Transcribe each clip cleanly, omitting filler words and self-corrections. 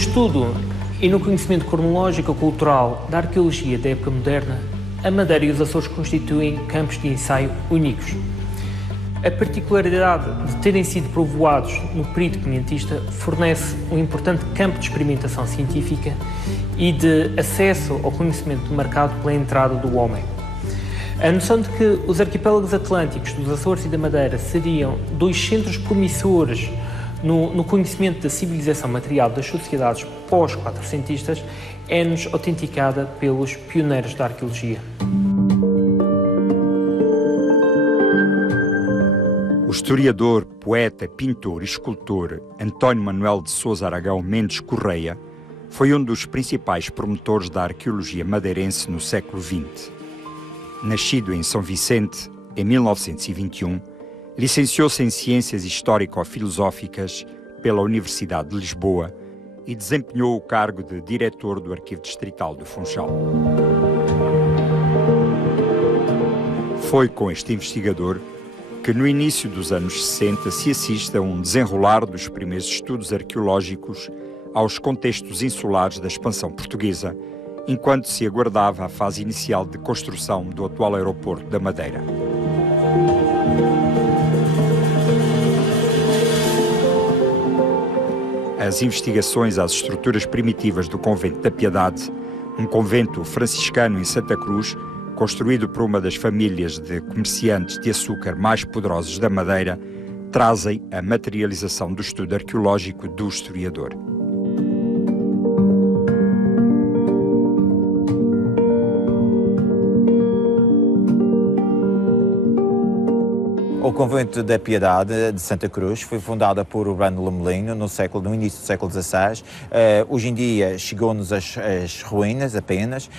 estudo e no conhecimento cronológico cultural da arqueologia da época moderna, a Madeira e os Açores constituem campos de ensaio únicos. A particularidade de terem sido povoados no período quinhentista fornece um importante campo de experimentação científica e de acesso ao conhecimento marcado pela entrada do homem. A noção de que os arquipélagos atlânticos dos Açores e da Madeira seriam dois centros promissores no conhecimento da civilização material das sociedades pós-quatrocentistas é-nos autenticada pelos pioneiros da arqueologia. O historiador, poeta, pintor e escultor António Manuel de Sousa Aragão Mendes Correia foi um dos principais promotores da arqueologia madeirense no século XX. Nascido em São Vicente, em 1921, licenciou-se em Ciências Histórico-Filosóficas pela Universidade de Lisboa e desempenhou o cargo de diretor do Arquivo Distrital do Funchal. Foi com este investigador que no início dos anos 60 se assiste a um desenrolar dos primeiros estudos arqueológicos aos contextos insulares da expansão portuguesa, enquanto se aguardava a fase inicial de construção do atual aeroporto da Madeira. As investigações às estruturas primitivas do Convento da Piedade, um convento franciscano em Santa Cruz, construído por uma das famílias de comerciantes de açúcar mais poderosos da Madeira, trazem a materialização do estudo arqueológico do historiador. O Convento da Piedade de Santa Cruz foi fundado por Urbano Lomelino no início do século XVI. Hoje em dia chegou-nos as ruínas apenas,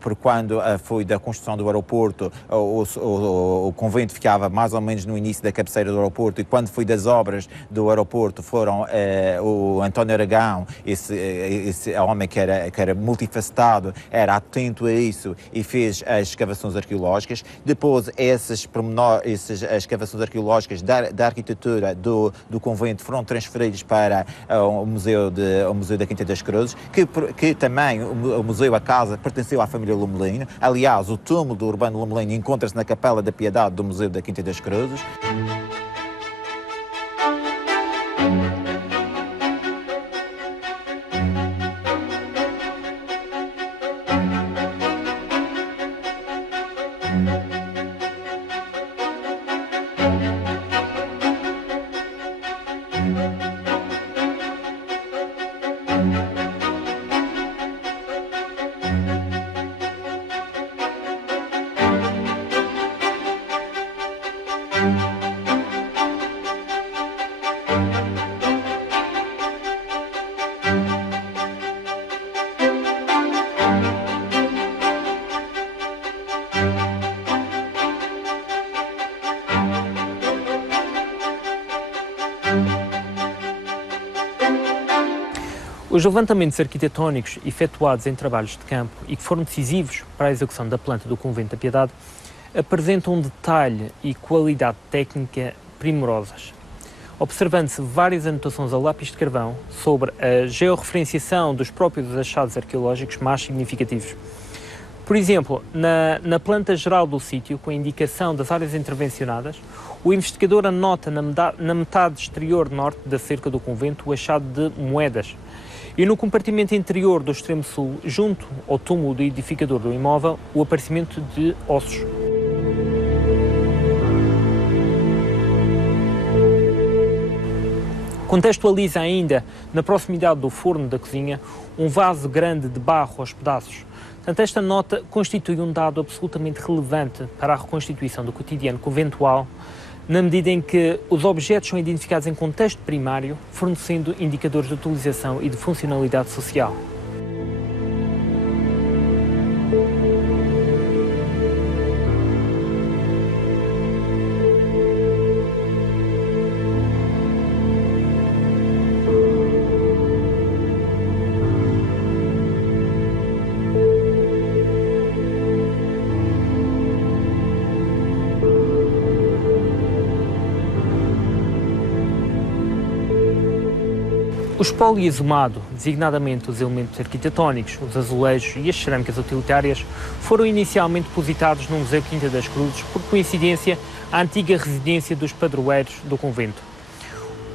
por quando foi da construção do aeroporto, o convento ficava mais ou menos no início da cabeceira do aeroporto, e quando foi das obras do aeroporto foram o António Aragão, esse homem que era multifacetado, era atento a isso e fez as escavações arqueológicas. Depois essas as escavações arqueológicas da arquitetura do convento foram transferidas para o Museu da Quinta das Cruzes, que também o museu, a casa, pertenceu à família Lomelino. Aliás, o túmulo do Urbano Lomelino encontra-se na Capela da Piedade do Museu da Quinta das Cruzes. Os levantamentos arquitetónicos efetuados em trabalhos de campo e que foram decisivos para a execução da planta do Convento da Piedade apresentam um detalhe e qualidade técnica primorosas, observando-se várias anotações a lápis de carvão sobre a georreferenciação dos próprios achados arqueológicos mais significativos. Por exemplo, na planta geral do sítio, com a indicação das áreas intervencionadas, o investigador anota na metade exterior norte da cerca do convento o achado de moedas, e no compartimento interior do extremo sul, junto ao túmulo do edificador do imóvel, o aparecimento de ossos. Contextualiza ainda, na proximidade do forno da cozinha, um vaso grande de barro aos pedaços. Portanto, esta nota constitui um dado absolutamente relevante para a reconstituição do cotidiano conventual, na medida em que os objetos são identificados em contexto primário, fornecendo indicadores de utilização e de funcionalidade social. O espólio exumado, designadamente os elementos arquitetónicos, os azulejos e as cerâmicas utilitárias, foram inicialmente depositados no Museu Quinta das Cruzes, por coincidência, à antiga residência dos padroeiros do convento.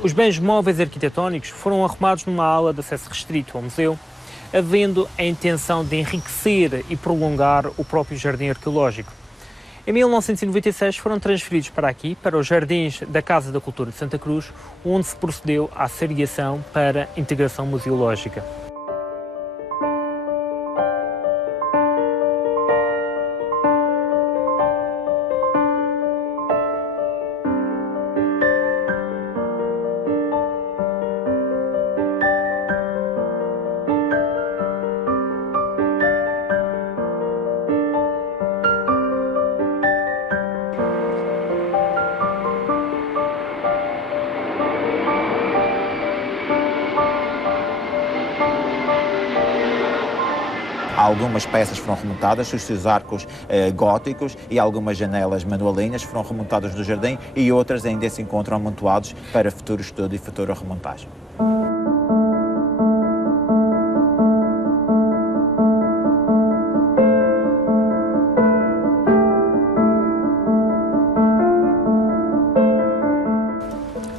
Os bens móveis arquitetónicos foram arrumados numa ala de acesso restrito ao museu, havendo a intenção de enriquecer e prolongar o próprio jardim arqueológico. Em 1996 foram transferidos para aqui, para os jardins da Casa da Cultura de Santa Cruz, onde se procedeu à seriação para integração museológica. Algumas peças foram remontadas, os seus arcos góticos e algumas janelas manuelinas foram remontadas do jardim e outras ainda se encontram amontoados para futuro estudo e futura remontagem.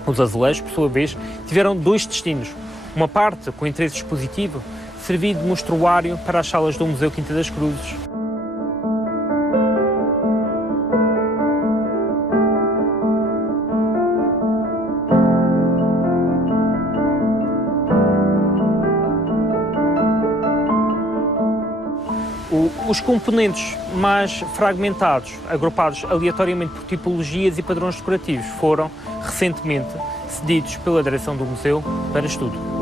Os azulejos, por sua vez, tiveram dois destinos. Uma parte com interesse expositivo, serviu de mostruário para as salas do Museu Quinta das Cruzes. Os componentes mais fragmentados, agrupados aleatoriamente por tipologias e padrões decorativos, foram, recentemente, cedidos pela direção do museu para estudo.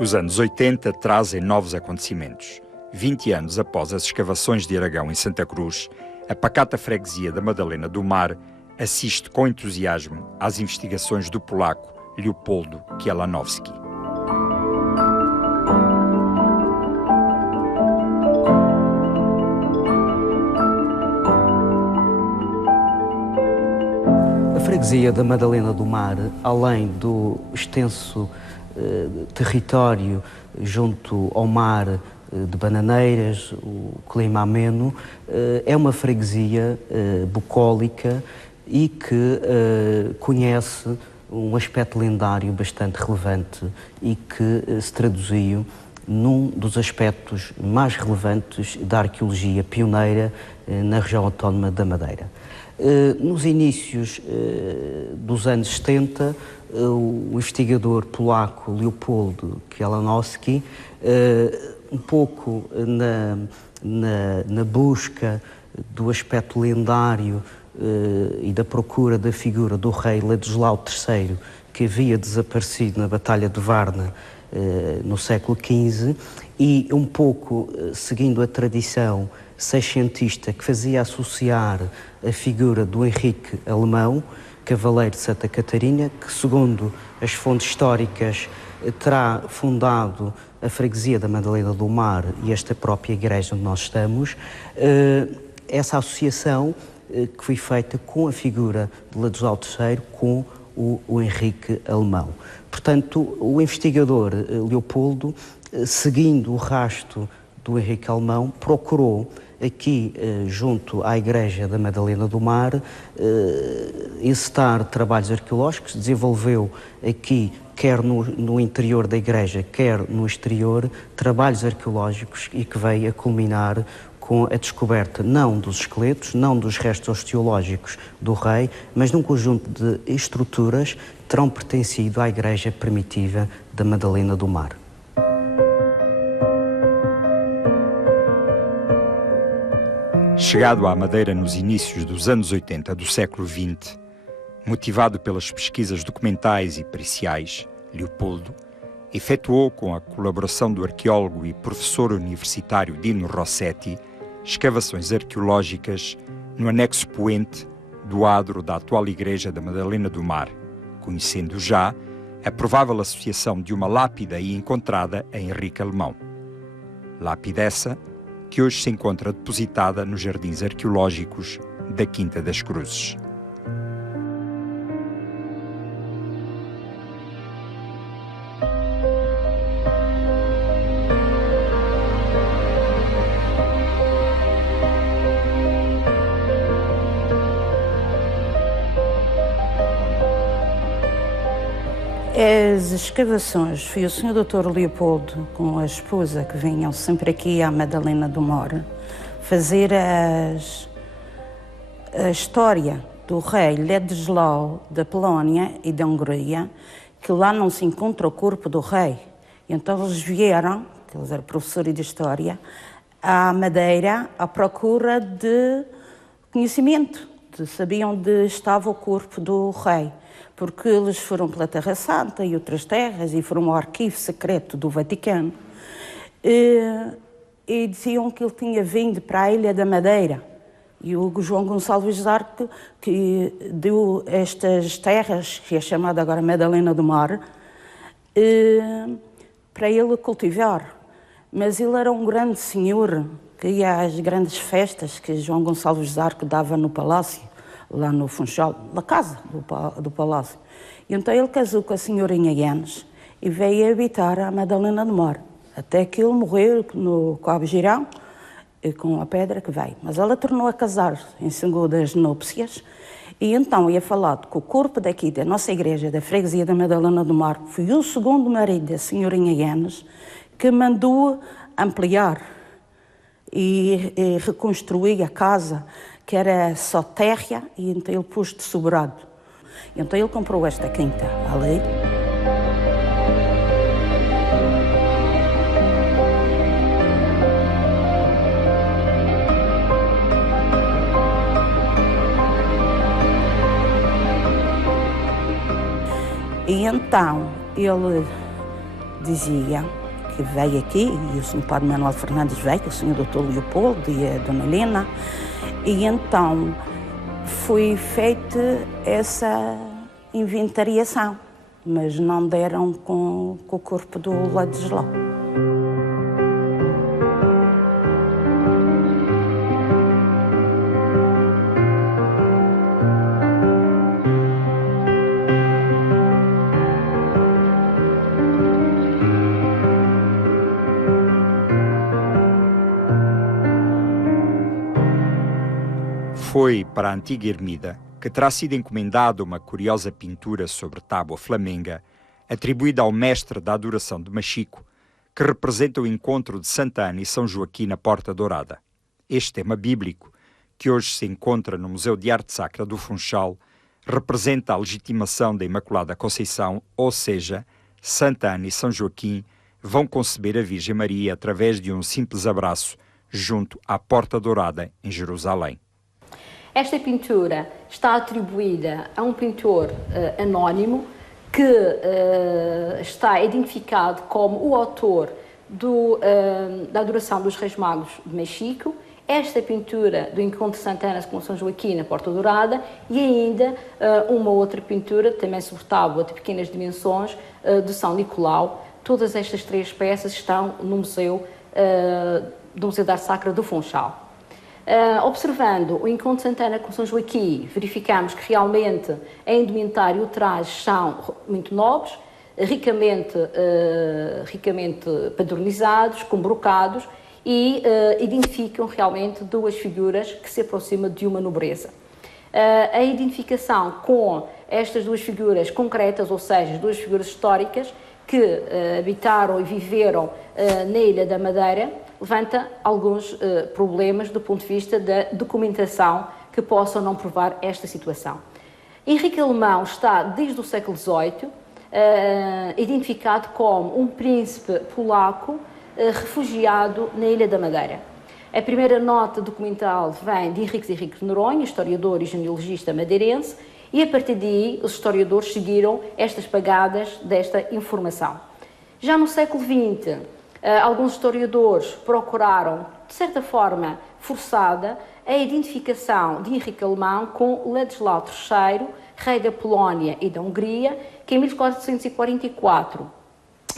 Os anos 80 trazem novos acontecimentos. 20 anos após as escavações de Aragão em Santa Cruz, a pacata freguesia da Madalena do Mar assiste com entusiasmo às investigações do polaco Leopoldo Kielanowski. A freguesia da Madalena do Mar, além do extenso território junto ao mar de Bananeiras, o clima ameno, é uma freguesia bucólica e que conhece um aspecto lendário bastante relevante e que se traduziu num dos aspectos mais relevantes da arqueologia pioneira na região autónoma da Madeira. Nos inícios dos anos 70, o investigador polaco Leopoldo Kielanowski, um pouco na busca do aspecto lendário e da procura da figura do rei Ladislau III, que havia desaparecido na Batalha de Varna no século XV, e um pouco seguindo a tradição seiscentista que fazia associar a figura do Henrique Alemão, cavaleiro de Santa Catarina, que, segundo as fontes históricas, terá fundado a freguesia da Madalena do Mar e esta própria igreja onde nós estamos, essa associação que foi feita com a figura de Ladislau III com o Henrique Alemão. Portanto, o investigador Leopoldo, seguindo o rasto do Henrique Alemão, procurou aqui, junto à Igreja da Madalena do Mar, encetar trabalhos arqueológicos, desenvolveu aqui, quer no interior da igreja, quer no exterior, trabalhos arqueológicos e que veio a culminar com a descoberta não dos esqueletos, não dos restos osteológicos do rei, mas num conjunto de estruturas que terão pertencido à igreja primitiva da Madalena do Mar. Chegado à Madeira nos inícios dos anos 80 do século XX, motivado pelas pesquisas documentais e periciais, Leopoldo efetuou, com a colaboração do arqueólogo e professor universitário Dino Rossetti, escavações arqueológicas no anexo poente do adro da atual Igreja da Madalena do Mar, conhecendo já a provável associação de uma lápide aí encontrada em Henrique Alemão. Lápide essa que hoje se encontra depositada nos jardins arqueológicos da Quinta das Cruzes. As escavações, foi o Sr. Dr. Leopoldo com a esposa que vinham sempre aqui à Madalena do Mar fazer a história do rei Ladislau da Polónia e da Hungria, que lá não se encontra o corpo do rei. Então eles vieram, que eles eram professores de história, à Madeira à procura de conhecimento, sabiam onde estava o corpo do rei. Porque eles foram pela Terra Santa e outras terras e foram ao arquivo secreto do Vaticano e diziam que ele tinha vindo para a Ilha da Madeira. E o João Gonçalves Arco, que deu estas terras, que é chamada agora Madalena do Mar, para ele cultivar. Mas ele era um grande senhor, que ia às grandes festas que João Gonçalves Arco dava no palácio, lá no Funchal, na casa do palácio. E então ele casou com a senhorinha Yanes e veio habitar a Madalena do Mar, até que ele morreu no Cabo Girão, com a pedra que veio. Mas ela tornou a casar em segundas núpcias, e então ia falado que o corpo daqui da nossa igreja, da freguesia da Madalena do Mar, foi o segundo marido da senhorinha Yanes, que mandou ampliar e reconstruir a casa, que era só terra, e então ele pôs de sobrado. Então ele comprou esta quinta ali. E então ele dizia que veio aqui, e o Sr. Padre Manuel Fernandes veio, o Sr. Dr. Leopoldo e a Dona Helena, e então foi feita essa inventariação, mas não deram com o corpo do Ladislau. Foi para a antiga ermida que terá sido encomendada uma curiosa pintura sobre tábua flamenga, atribuída ao mestre da adoração de Machico, que representa o encontro de Santa Ana e São Joaquim na Porta Dourada. Este tema bíblico, que hoje se encontra no Museu de Arte Sacra do Funchal, representa a legitimação da Imaculada Conceição, ou seja, Santa Ana e São Joaquim vão conceber a Virgem Maria através de um simples abraço junto à Porta Dourada, em Jerusalém. Esta pintura está atribuída a um pintor anónimo que está identificado como o autor da adoração dos Reis Magos de Machico, esta pintura do Encontro de Santa Ana com São Joaquim na Porta Dourada e ainda uma outra pintura, também sobre tábua de pequenas dimensões, de São Nicolau. Todas estas três peças estão no Museu de Arte Sacra do Funchal. Observando o Encontro de Santa Ana com São Joaquim, verificamos que realmente a indumentária e o traje são muito nobres, ricamente padronizados, com brocados e identificam realmente duas figuras que se aproximam de uma nobreza. A identificação com estas duas figuras concretas, ou seja, duas figuras históricas que habitaram e viveram na Ilha da Madeira, levanta alguns problemas do ponto de vista da documentação que possam não provar esta situação. Henrique Alemão está, desde o século XVIII, identificado como um príncipe polaco refugiado na Ilha da Madeira. A primeira nota documental vem de Henrique de Noronha, historiador e genealogista madeirense, e a partir daí os historiadores seguiram estas pegadas desta informação. Já no século XX, alguns historiadores procuraram, de certa forma forçada, a identificação de Henrique Alemão com Ladislau III, rei da Polónia e da Hungria, que em 1444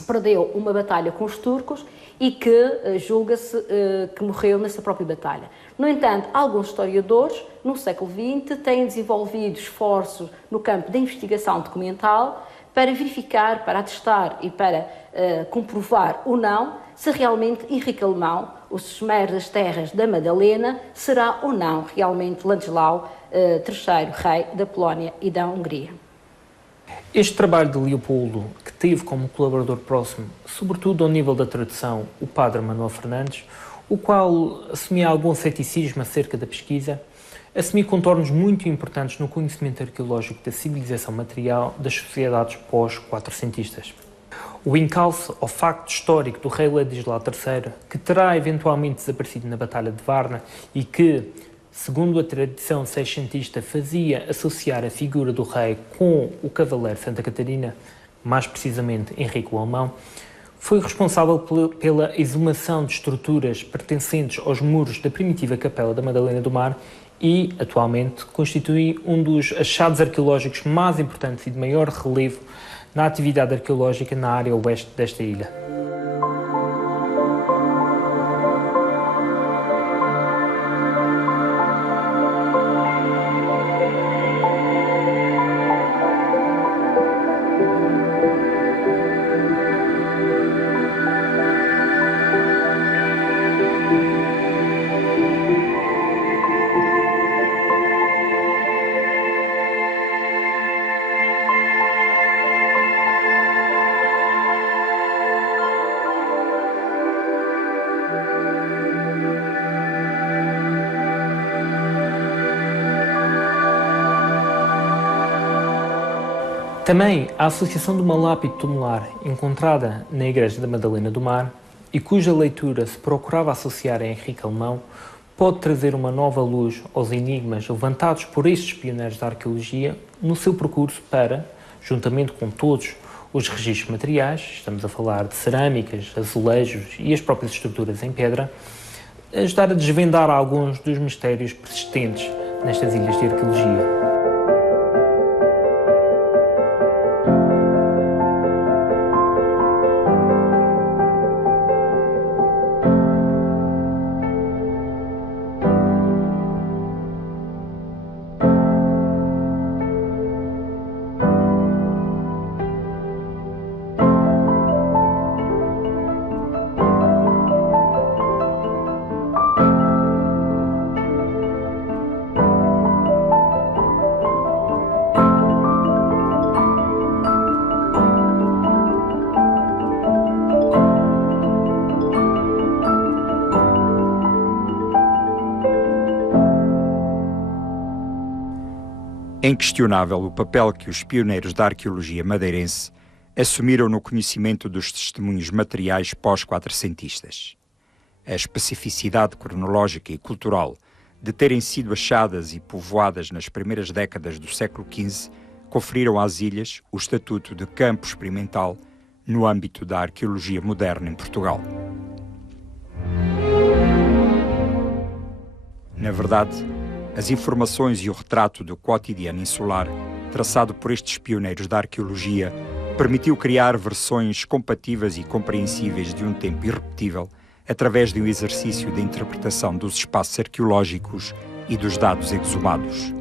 perdeu uma batalha com os turcos e que julga-se que morreu nessa própria batalha. No entanto, alguns historiadores, no século XX, têm desenvolvido esforços no campo da investigação documental para verificar, para atestar e para comprovar ou não se realmente Henrique Alemão, o Sumer das terras da Madalena, será ou não realmente Ladislau III, rei da Polónia e da Hungria. Este trabalho de Leopoldo, que teve como colaborador próximo, sobretudo ao nível da tradução, o padre Manuel Fernandes, o qual assumia algum ceticismo acerca da pesquisa, assumia contornos muito importantes no conhecimento arqueológico da civilização material das sociedades pós-quatrocentistas. O encalce ao facto histórico do rei Ladislau III, que terá eventualmente desaparecido na Batalha de Varna e que, segundo a tradição seiscentista, fazia associar a figura do rei com o cavaleiro Santa Catarina, mais precisamente Henrique o Alemão, foi responsável pela exumação de estruturas pertencentes aos muros da primitiva Capela da Madalena do Mar e, atualmente, constitui um dos achados arqueológicos mais importantes e de maior relevo na atividade arqueológica na área oeste desta ilha. Também a associação de uma lápide tumular encontrada na Igreja da Madalena do Mar e cuja leitura se procurava associar a Henrique Alemão pode trazer uma nova luz aos enigmas levantados por estes pioneiros da arqueologia no seu percurso para, juntamente com todos os registros materiais, estamos a falar de cerâmicas, azulejos e as próprias estruturas em pedra, ajudar a desvendar alguns dos mistérios persistentes nestas ilhas de arqueologia. É inquestionável o papel que os pioneiros da arqueologia madeirense assumiram no conhecimento dos testemunhos materiais pós-quatrocentistas. A especificidade cronológica e cultural de terem sido achadas e povoadas nas primeiras décadas do século XV conferiram às ilhas o estatuto de campo experimental no âmbito da arqueologia moderna em Portugal. Na verdade, as informações e o retrato do cotidiano insular, traçado por estes pioneiros da arqueologia, permitiu criar versões compatíveis e compreensíveis de um tempo irrepetível através de um exercício de interpretação dos espaços arqueológicos e dos dados exumados.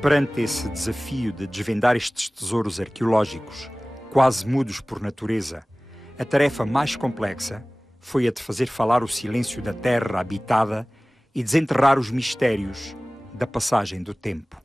Perante esse desafio de desvendar estes tesouros arqueológicos, quase mudos por natureza, a tarefa mais complexa foi a de fazer falar o silêncio da terra habitada e desenterrar os mistérios da passagem do tempo.